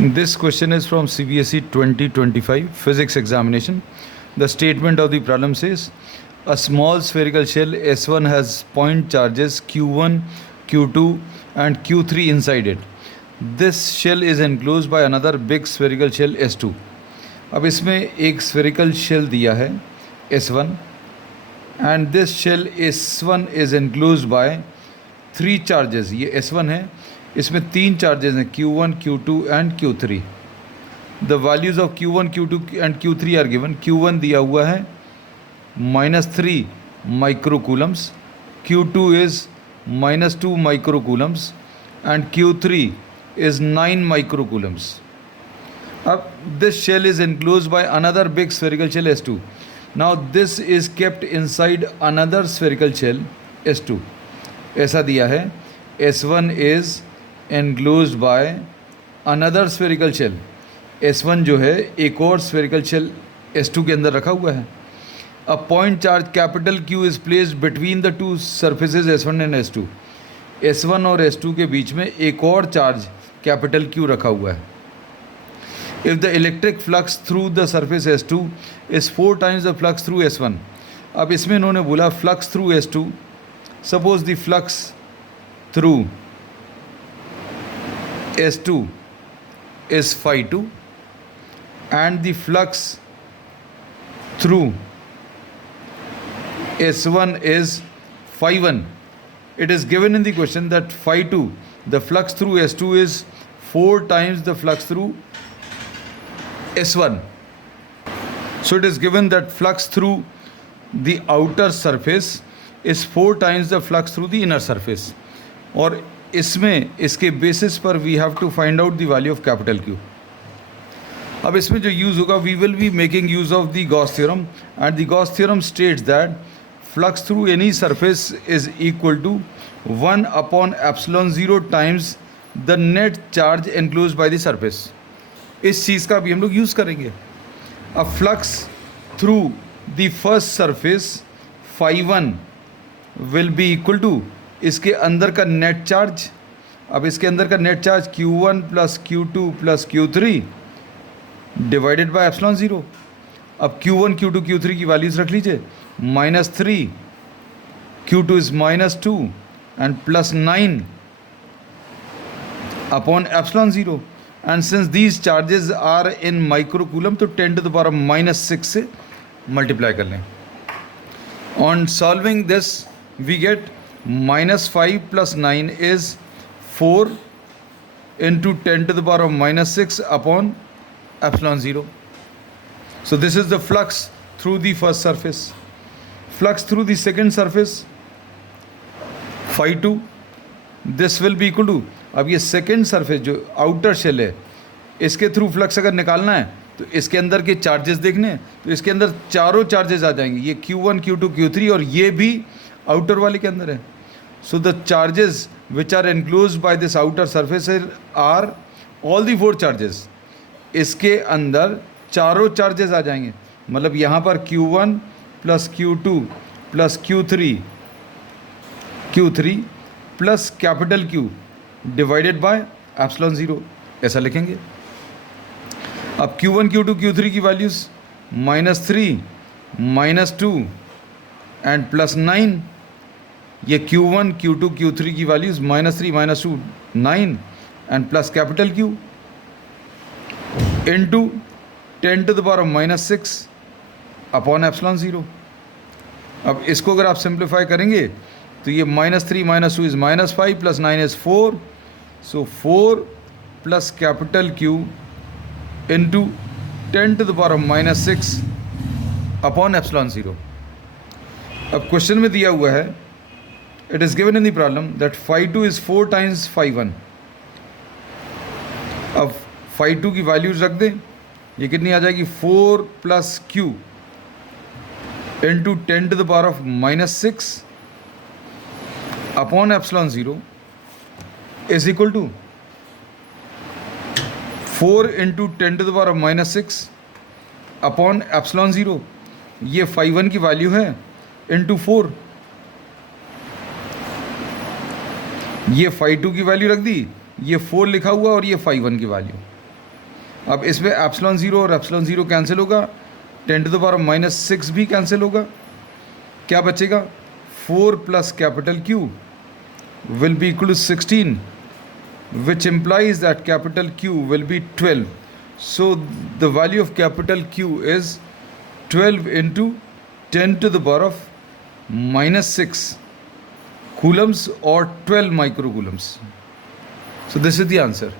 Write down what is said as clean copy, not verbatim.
This question is from CBSE 2025 physics examination. The statement of the problem says a small spherical shell S1 has point charges Q1, Q2 and Q3 inside it. This shell is enclosed by another big spherical shell S2. अब इसमें एक spherical shell दिया है S1 and this shell S1 is enclosed by 3 charges. ये S1 है, इसमें 3 charges हैं Q1, Q2 and Q3. The values of Q1, Q2 and Q3 are given. Q1 दिया हुआ है -3 microcoulombs, Q2 is -2 microcoulombs and Q3 is 9 microcoulombs. अब this shell is enclosed by another big spherical shell S2. Now this is kept inside another spherical shell S2. ऐसा दिया है S1 is enclosed by another spherical shell. S1 जो है एक और spherical shell S2 के अंदर रखा हुआ है. A point charge capital Q is placed between the two surfaces S1 and S2. S1 और S2 के बीच में एक और चार्ज कैपिटल Q रखा हुआ है. If the electric flux through the surface S2 is 4 times the flux through S1. अब इसमें इन्होंने बोला flux through S2. Suppose the flux through S2 is phi 2 and the flux through S1 is phi 1. It is given in the question that phi 2, the flux through S2 is 4 times the flux through S1. So it is given that flux through the outer surface is 4 times the flux through the inner surface. और इसमें इसके basis पर we have to find out the value of capital Q. अब इसमें जो use होगा, we will be making use of the Gauss theorem and the Gauss theorem states that flux through any surface is equal to 1 upon epsilon 0 times the net charge enclose by the surface. इस चीज़ का भी हम लोग use करेंगे. अब flux through the first surface phi 1 will be equal to इसके अंदर का नेट चार्ज. अब इसके अंदर का net charge Q1 plus Q2 plus Q3 divided by epsilon 0. अब Q1, Q2, Q3 की वैल्यूज़ रख लीजिए. -3, Q2 is -2 and +9 upon epsilon 0. And since these charges are in microcoulomb तो 10⁻⁻6 से मल्टीप्लाई कर लें. On solving this we get -5 plus 9 is 4 into 10⁻⁻6 upon epsilon 0. So this is the flux through the first surface. Flux through the second surface phi 2, this will be equal to, अब ये second surface जो outer shell है इसके through flux अगर निकालना है तो इसके अंदर के चार्जेस देखने हैं तो इसके अंदर चारों चार्जेस आ जाएंगे. ये Q1, Q2, Q3 और ये भी आउटर वाले के अंदर है. So the charges which are enclosed by this outer surface are all the 4 charges. इसके अंदर चारों चार्जेस आ जाएंगे. मतलब यहाँ पर Q1 plus Q2 plus Q3 plus capital Q divided by epsilon 0 ऐसा लिखेंगे. अब Q1, Q2, Q3 की वैल्यूज़ -3, -2 एंड +9. ये Q1, Q2, Q3 की values -3, -2, 9 and plus capital Q into 10⁻⁻6 upon epsilon 0. अब इसको अगर आप सिंप्लीफाई करेंगे तो ये -3 -2 is -5 plus 9 is 4. So 4 plus capital Q into 10⁻⁻6 upon epsilon 0. अब क्वेश्चन में दिया हुआ है, it is given in the problem that phi 2 is 4 times phi 1. अब phi 2 की वैल्यूज रख दें. ये कितनी आ जाएगी 4 plus Q into 10⁻⁻6 upon epsilon 0 is equal to 4 into 10⁻⁻6 upon epsilon 0. ये phi 1 की वैल्यू है इंटू 4. ये phi 2 की वैल्यू रख दी, ये 4 लिखा हुआ और ये phi 1 की वैल्यू. अब इसमें एप्सिलॉन ज़ीरो और एप्सिलॉन ज़ीरो कैंसिल होगा, 10⁻⁻6 भी कैंसिल होगा, क्या बचेगा? 4 plus capital Q will be equal to 16, which implies that capital Q will be 12. So the value of capital Q is 12 into 10 to the power of -6 coulombs or 12 microcoulombs. So this is the answer.